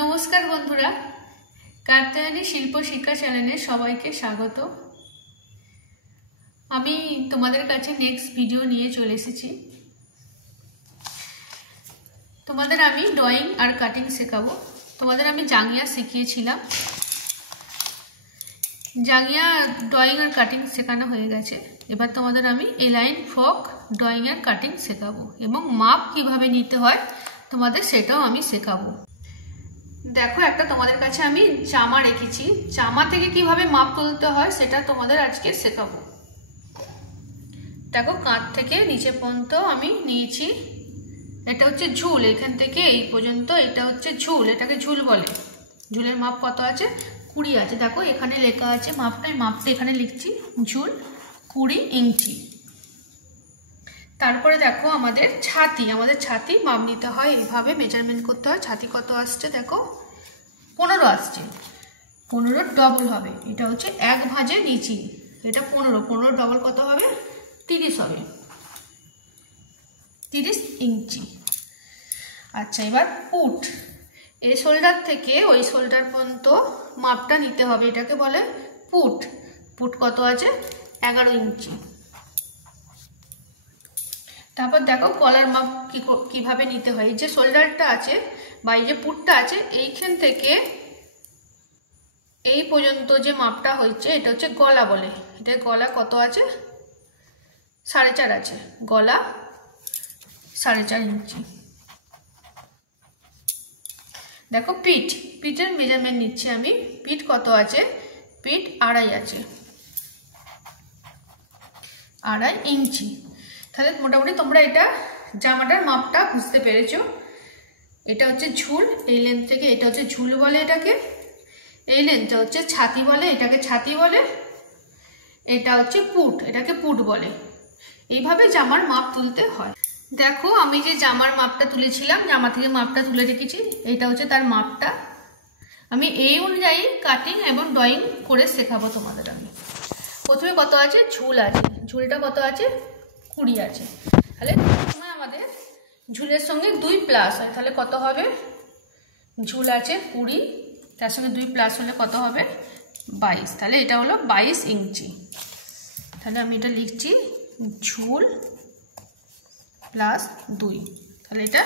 নমস্কার বন্ধুরা, কাত্যায়নী শিল্প শিক্ষা চ্যানেলে সবাইকে স্বাগত। আমি তোমাদের কাছে নেক্সট ভিডিও নিয়ে চলে এসেছি। তোমাদের আমি ড্রয়িং আর কাটিং শেখাবো। তোমাদের আমি জাঙ্গিয়া শিখিয়েছিলাম, জাঙ্গিয়া ড্রয়িং আর কাটিং শেখানো হয়ে গেছে। এবার তোমাদের আমি এলাইন ফ্রক ড্রয়িং আর কাটিং শেখাবো এবং মাপ কিভাবে নিতে হয় তোমাদের সেটাও আমি শেখাবো। দেখো, একটা তোমাদের কাছে আমি জামা রেখেছি, জামা থেকে কিভাবে মাপ তুলতে হয় সেটা তোমাদের আজকে শেখাবো। দেখো, কাঁধ থেকে নিচে পর্যন্ত আমি নিয়েছি। এটা হচ্ছে ঝুল, এখান থেকে এই পর্যন্ত এটা হচ্ছে ঝুল, এটাকে ঝুল বলে। ঝুলের মাপ কত আছে? 20 আছে। দেখো এখানে লেখা আছে মাপটা, মাপটা এখানে লিখছি, ঝুল 20 ইঞ্চি। তারপরে দেখো আমাদের ছাতি মাপ নিতে হয়, এইভাবে মেজারমেন্ট করতে হয়। ছাতি কত আসছে? দেখো 15 আসছে, 15 ডবল হবে। এটা হচ্ছে এক ভাঁজে নিচি, এটা 15 ডবল কত হবে? 30 হবে, 30 ইঞ্চি। আচ্ছা, এবার পুট, এই শোল্ডার থেকে ওই শোল্ডার পর্যন্ত মাপটা নিতে হবে, এটাকে বলে পুট। পুট কত আছে? 11 ইঞ্চি। তারপর দেখো কলার মাপ কিভাবে নিতে হয়। এই যে শোল্ডারটা আছে বা এই যে পুটটা আছে, এইখান থেকে এই পর্যন্ত যে মাপটা হচ্ছে এটা হচ্ছে গলা বলে। এটা গলা কত আছে? 4.5 আছে, গলা 4.5 ইঞ্চি। দেখো পিঠের মেজারমেন্ট নিচ্ছি আমি। পিঠ কত আছে? পিঠ 2.5 আছে, 2.5 ইঞ্চি। তাহলে মোটামুটি তোমরা এটা জামাটার মাপটা বুঝতে পেরেছো। এটা হচ্ছে ঝুল, এই লেন্থ থেকে এটা হচ্ছে ঝুল বলে এটাকে। এই লেন্থটা হচ্ছে ছাতি বলে, এটাকে ছাতি বলে। এটা হচ্ছে পুট, এটাকে পুট বলে। এইভাবে জামার মাপ তুলতে হয়। দেখো আমি যে জামার মাপটা তুলেছিলাম, জামা থেকে মাপটা তুলে রেখেছি, এটা হচ্ছে তার মাপটা। আমি এই অনুযায়ী কাটিং এবং ড্রয়িং করে শেখাবো তোমাদের। আমি প্রথমে কত আছে? ঝুল আছে, ঝুলটা কত আছে? 20 আছে। তাহলে আমাদের ঝুলের সঙ্গে 2 প্লাস হয়, তাহলে কত হবে? ঝুল আছে 20, তার সঙ্গে 2 প্লাস হলে কত হবে? 22। তাহলে এটা হলো 22 ইঞ্চি। তাহলে আমি এটা লিখছি, ঝুল প্লাস 2, তাহলে এটা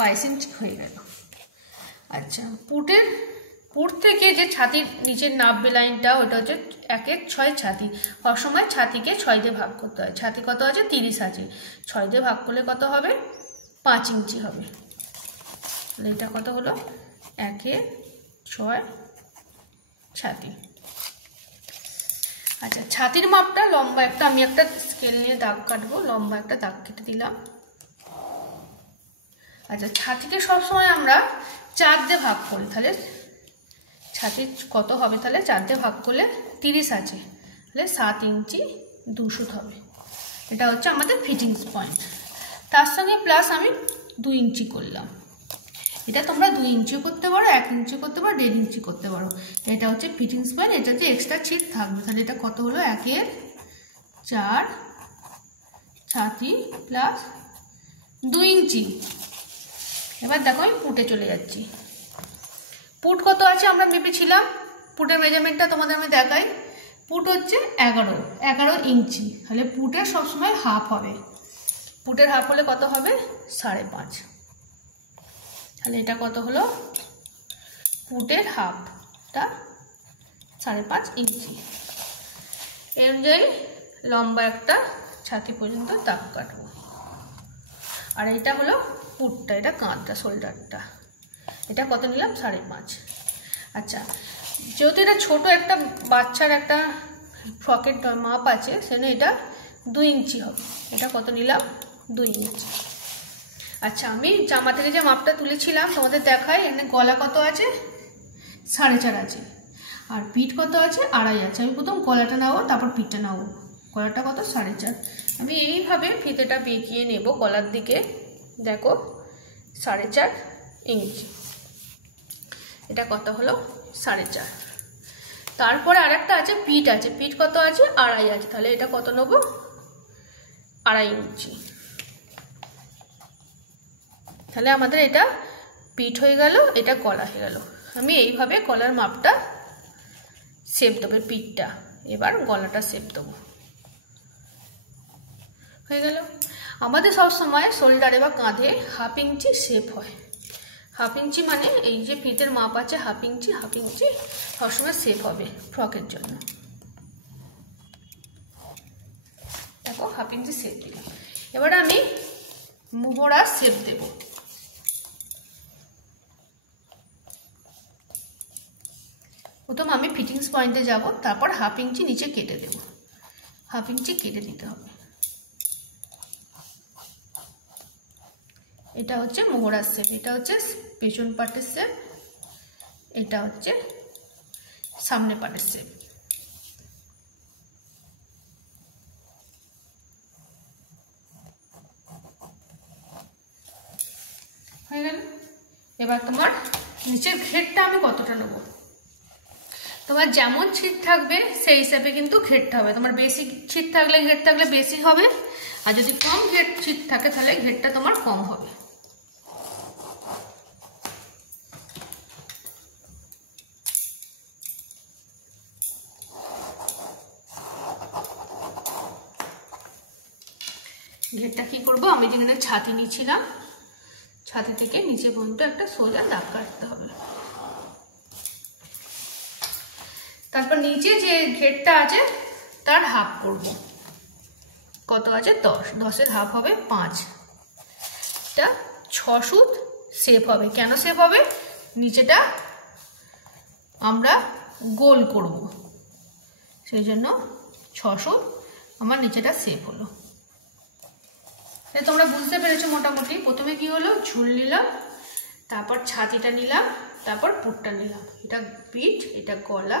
22 ইঞ্চি হয়ে গেল। আচ্ছা, পুট থেকে যে ছাতির নিচের নাববে লাইনটা, ওটা হচ্ছে 1/6 ছাতি। সবসময় ছাতিকে 6 দিয়ে ভাগ করতে হয়। ছাতি কত আছে? 30 আছে, 6 দিয়ে ভাগ করলে কত হবে? 5 ইঞ্চি হবে। তাহলে এটা কত হলো? 1/6 ছাতি। আচ্ছা, ছাতির মাপটা লম্বা একটা, আমি একটা স্কেল নিয়ে দাগ কাটবো, লম্বা একটা দাগ কেটে দিলাম। আচ্ছা, ছাতিকে সবসময় আমরা 4 দিয়ে ভাগ করি, তাহলে ছাতি কত হবে? তাহলে 4 দিয়ে ভাগ করলে 30 আছে, তাহলে 7 ইঞ্চি 2 হবে। এটা হচ্ছে আমাদের ফিটিংস পয়েন্ট। তার সঙ্গে প্লাস আমি 2 ইঞ্চি করলাম। এটা তোমরা 2 ইঞ্চিও করতে পারো, 1 ইঞ্চি করতে পারো, 1.5 ইঞ্চি করতে পারো। এটা হচ্ছে ফিটিংস পয়েন্ট, এটা হচ্ছে এক্সট্রা ছিট থাকবে। তাহলে এটা কত হলো? 1/4 ছাতি প্লাস 2 ইঞ্চি। এবার দেখো আমি পুটে চলে যাচ্ছি। পুট কত আছে আমরা মেপেছিলাম, পুটের মেজারমেন্টটা তোমাদের আমি দেখাই। পুট হচ্ছে 11 ইঞ্চি। তাহলে পুটের সবসময় হাফ হবে, পুটের হাফ হলে কত হবে? 5.5। তাহলে এটা কত হলো? পুটের হাফটা 5.5 ইঞ্চি। এই অনুযায়ী লম্বা একটা ছাতি পর্যন্ত দাগ কাটবো। আর এটা হলো পুটটা, এটা কাঁধটা, শোল্ডারটা। এটা কত নিলাম? 5.5। আচ্ছা, যেহেতু এটা ছোট একটা বাচ্চার একটা ফ্রকের মাপ আছে, সেজন্য এটা 2 ইঞ্চি হবে। এটা কত নিলাম? 2 ইঞ্চি। আচ্ছা, আমি জামা থেকে যে মাপটা তুলেছিলাম তোমাদের দেখাই। এখানে গলা কত আছে? 4.5 আছে, আর পিঠ কত আছে? 2.5 আছে। আমি প্রথম গলাটা নেবো, তারপর পিঠটা নেবো। গলাটা কত? 4.5। আমি এইভাবে ফিতেটা বেঁকিয়ে নেব গলার দিকে। দেখো 4.5 ইঞ্চি, এটা কত হলো? 4.5। তারপরে আরেকটা আছে পিঠ আছে, পিঠ কত আছে? 2.5 আছে। তাহলে এটা কত নেবো? 2.5 ইঞ্চি। তাহলে আমাদের এটা পিঠ হয়ে গেল, এটা গলা হয়ে গেল। আমি এইভাবে গলার মাপটা শেপ দেবো, পিঠটা, এবার গলাটা শেপ দেবো। হয়ে গেল। আমাদের সব সময় শোল্ডারে বা কাঁধে 1/2 ইঞ্চি শেপ হয়। 1/2 ইঞ্চি মানে এই যে পিঠের মাপ আছে 1/2 ইঞ্চি, 1/2 ইঞ্চি সবসময় শেপ হবে ফ্রকের জন্য। দেখো 1/2 ইঞ্চি শেপ দিলাম। এবার আমি মোহরা শেপ দেব। প্রথম আমি ফিটিংস পয়েন্টে যাব, তারপর 1/2 ইঞ্চি নিচে কেটে দেব। 1/2 ইঞ্চি কেটে দিতে হবে। এটা হচ্ছে মোহরার শেপ, এটা হচ্ছে পেছন পাটের শেপ, এটা হচ্ছে সামনে পাটের শেপ। হয়ে গেল। এবার তোমার নিচের ঘেরটা আমি কতটা নেব, তোমার যেমন ছিট থাকবে সেই হিসাবে কিন্তু ঘেরটা হবে। তোমার বেশি ছিট থাকলে ঘের থাকলে বেশি হবে, আর যদি কম ঘের ছিট থাকে তাহলে ঘেরটা তোমার কম হবে। ঘেরটা কি করব, আমি যেখানে ছাতি নিয়েছিলাম ছাতি থেকে নিচে পর্যন্ত একটা সোজা দাগ কাটতে হবে। তারপর নিচে যে ঘেরটা আছে তার হাফ করব। কত আছে 10, 10-এর হাফ হবে 5। এটা 6 সুত শেপ হবে। কেন শেপ হবে, নিচেটা আমরা গোল করব, সেই জন্য 6 সুত আমার নিচেটা শেপ হলো। তোমরা বুঝতে পেরেছো মোটামুটি। প্রথমে কি হলো, ঝুল নিলাম, তারপর ছাতিটা নিলাম, তারপর পুটটা নিলাম। এটা পিঠ, এটা গলা।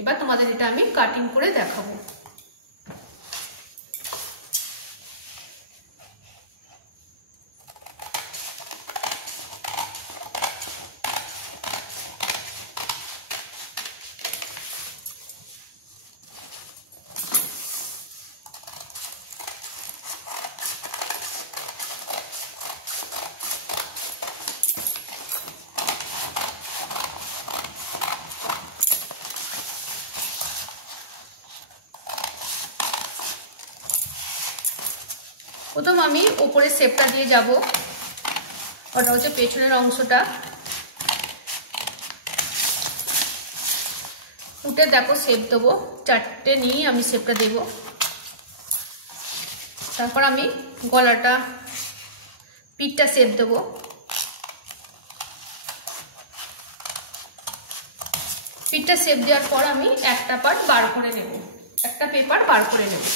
এবার তোমাদের এটা আমি কাটিং করে দেখাবো। প্রথম আমি উপরে শেপটা দিয়ে যাব, ওটা হচ্ছে পেছনের অংশটা। উঠে দেখো শেপ দেবো, 4টে নিয়ে আমি শেপটা দেব। তারপর আমি গলাটা, পিঠটা শেপ দেব। পিঠটা শেপ দেওয়ার পর আমি একটা পার্ট বার করে নেব, একটা পেপার বার করে নেব।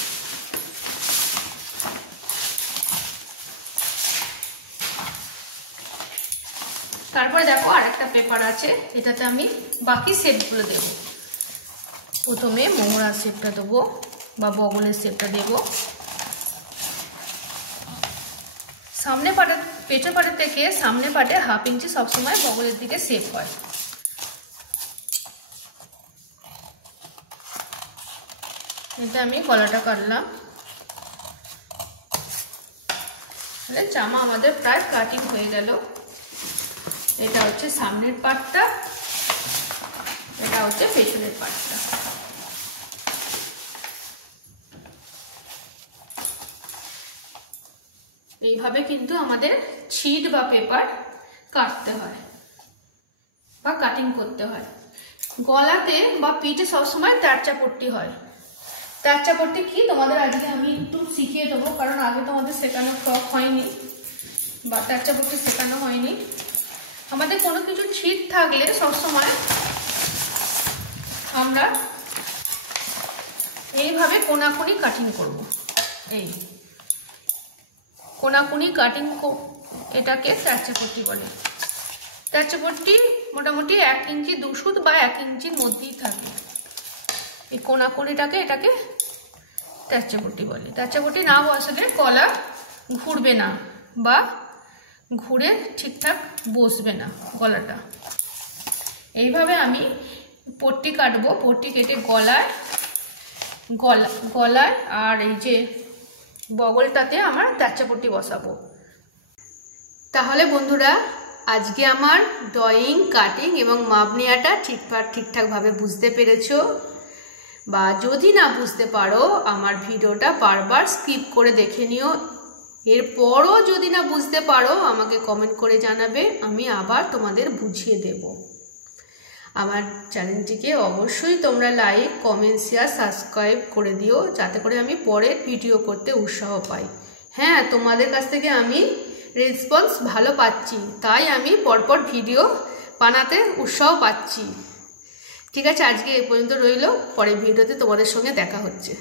তারপরে দেখো আরেকটা পেপার আছে, এটাতে আমি বাকি শেপগুলো দেব। প্রথমে মোহরার শেপটা দেবো বা বগলের শেপটা দেব। সামনে পাটের, পেছন পাটের থেকে সামনে পাটে 1/2 ইঞ্চি সবসময় বগলের দিকে শেপ হয়। এটা আমি গলাটা কাটলাম। তাহলে জামা আমাদের প্রায় কাটিং হয়ে গেল। এটা হচ্ছে সামনের পাটটা, এটা হচ্ছে পেছনের পাটটা। এইভাবে কিন্তু আমাদের ছিট বা পেপার কাটতে হয় বা কাটিং করতে হয়। গলাতে বা পিঠে সবসময় তারচা পট্টি হয়। তারচা পট্টি কি তোমাদের আজকে আমি একটু শিখিয়ে দেবো, কারণ আগে তোমাদের শেখানো ফ্রক হয়নি বা তারচা পট্টি শেখানো হয়নি। আমাদের কোনো কিছু ছিট থাকলে সবসময় আমরা এইভাবে কোনাকুনি কাটিং করব। এই কোনাকুনি কাটিং, এটাকে তারচা পট্টি বলে। তারচা পট্টি মোটামুটি 1 ইঞ্চি 2 সুত বা 1 ইঞ্চির মধ্যেই থাকে। এই কোনাকুনিটাকে, এটাকে তারচা পট্টি বলে। তারচা পট্টি না বসালে গলা ঘুরবে না বা ঘুরে ঠিকঠাক বসবে না গলাটা। এইভাবে আমি পট্টি কাটবো। পট্টি কেটে গলায় আর এই যে বগলটাতে আমার তারচা পট্টি বসাবো। তাহলে বন্ধুরা, আজকে আমার ড্রয়িং, কাটিং এবং মাপ নেওয়াটা ঠিকঠাকভাবে বুঝতে পেরেছো, বা যদি না বুঝতে পারো আমার ভিডিওটা বারবার স্কিপ করে দেখে নিও। এরপরও যদি না বুঝতে পারো আমাকে কমেন্ট করে জানাবে, আমি আবার তোমাদের বুঝিয়ে দেব। আমার চ্যানেলটিকে অবশ্যই তোমরা লাইক, কমেন্ট, শেয়ার, সাবস্ক্রাইব করে দিও, যাতে করে আমি পরের ভিডিও করতে উৎসাহ পাই। হ্যাঁ, তোমাদের কাছ থেকে আমি রেসপন্স ভালো পাচ্ছি, তাই আমি পরপর ভিডিও বানাতে উৎসাহ পাচ্ছি। ঠিক আছে, আজকে এ পর্যন্ত রইল, পরের ভিডিওতে তোমাদের সঙ্গে দেখা হচ্ছে।